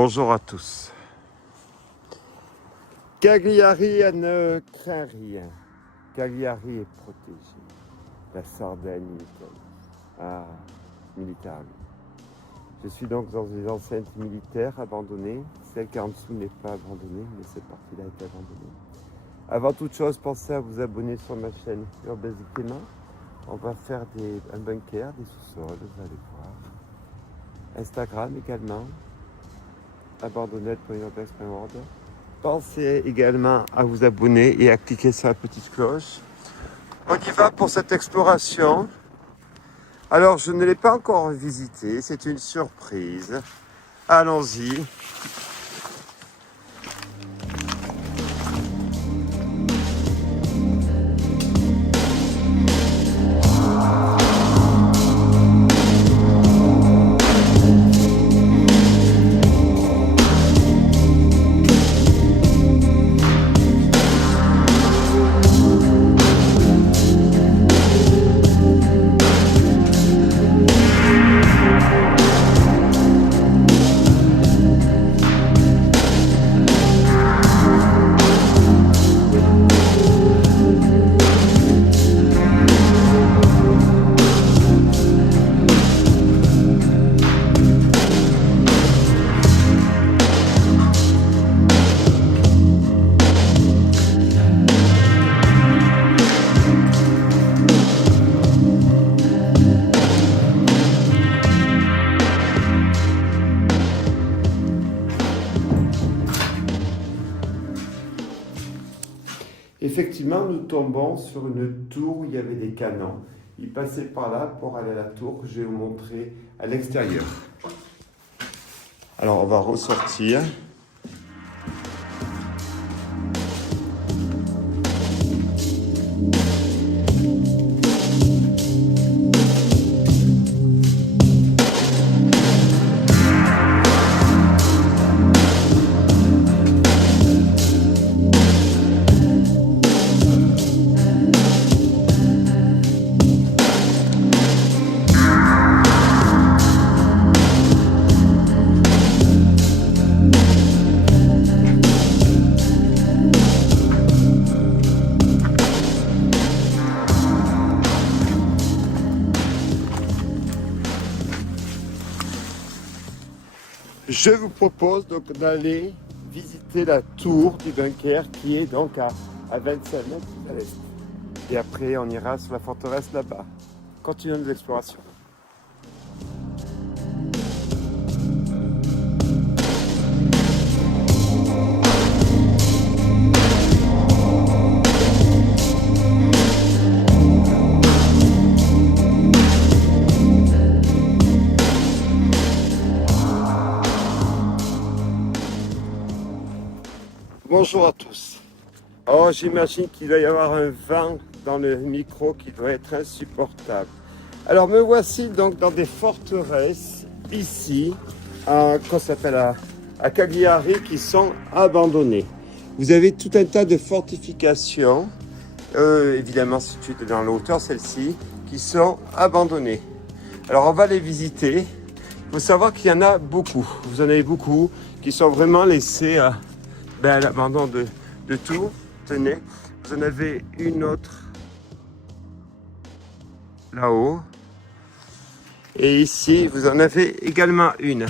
Bonjour à tous. Cagliari ne craint rien. Cagliari est protégé. La Sardaigne en Italie. Ah, militaire. Je suis donc dans une enceinte militaire abandonnée. Celle qui en dessous n'est pas abandonnée, mais cette partie-là est abandonnée. Avant toute chose, pensez à vous abonner sur ma chaîne Urbex Clément. On va faire un bunker, des sous-sols, vous allez voir. Instagram également. Abandonnette pour Urbex Clément. Pensez également à vous abonner et à cliquer sur la petite cloche. On y va pour cette exploration. Alors, je ne l'ai pas encore visité, c'est une surprise. Allons-y. Effectivement, nous tombons sur une tour où il y avait des canons. Ils passaient par là pour aller à la tour que je vais vous montrer à l'extérieur. Alors, on va ressortir. Je vous propose donc d'aller visiter la tour du bunker qui est donc à 25 mètres à l'est. Et après, on ira sur la forteresse là-bas. Continuons nos explorations. Bonjour à tous. Oh, j'imagine qu'il doit y avoir un vent dans le micro qui doit être insupportable. Alors, me voici donc dans des forteresses ici, à Cagliari, qui sont abandonnées. Vous avez tout un tas de fortifications, évidemment situées dans la hauteur, celles-ci, qui sont abandonnées. Alors, on va les visiter. Il faut savoir qu'il y en a beaucoup. Vous en avez beaucoup qui sont vraiment laissés à l'abandon de tout. Tenez, vous en avez une autre là-haut. Et ici, vous en avez également une.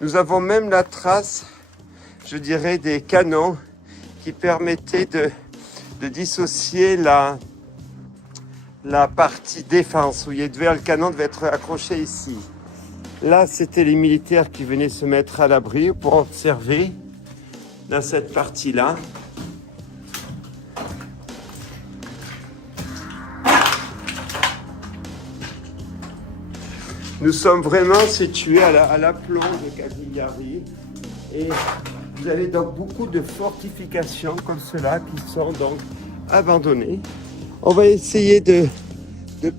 Nous avons même la trace, je dirais, des canons qui permettaient de dissocier la partie défense, où le canon devait être accroché ici. Là, c'était les militaires qui venaient se mettre à l'abri pour observer dans cette partie-là. Nous sommes vraiment situés à l'aplomb de Cagliari et vous avez donc beaucoup de fortifications comme cela qui sont donc abandonnées. On va essayer de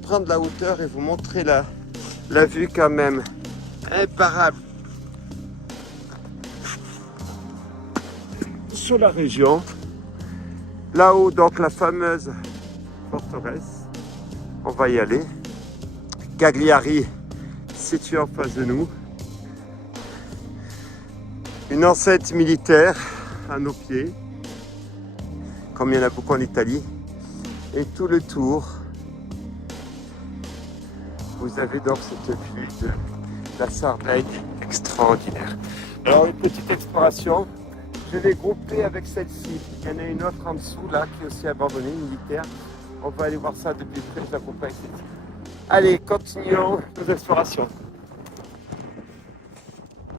prendre la hauteur et vous montrer la vue quand même imparable sur la région. Là-haut, donc, la fameuse forteresse. On va y aller. Cagliari, situé en face de nous. Une enceinte militaire à nos pieds, comme il y en a beaucoup en Italie. Et tout le tour, vous avez donc cette vue de la Sardaigne extraordinaire. Alors une petite exploration, je vais grouper avec celle-ci. Il y en a une autre en dessous là qui est aussi abandonnée, militaire. On va aller voir ça depuis près, je la groupe avec celle-ci. Allez, continuons nos explorations.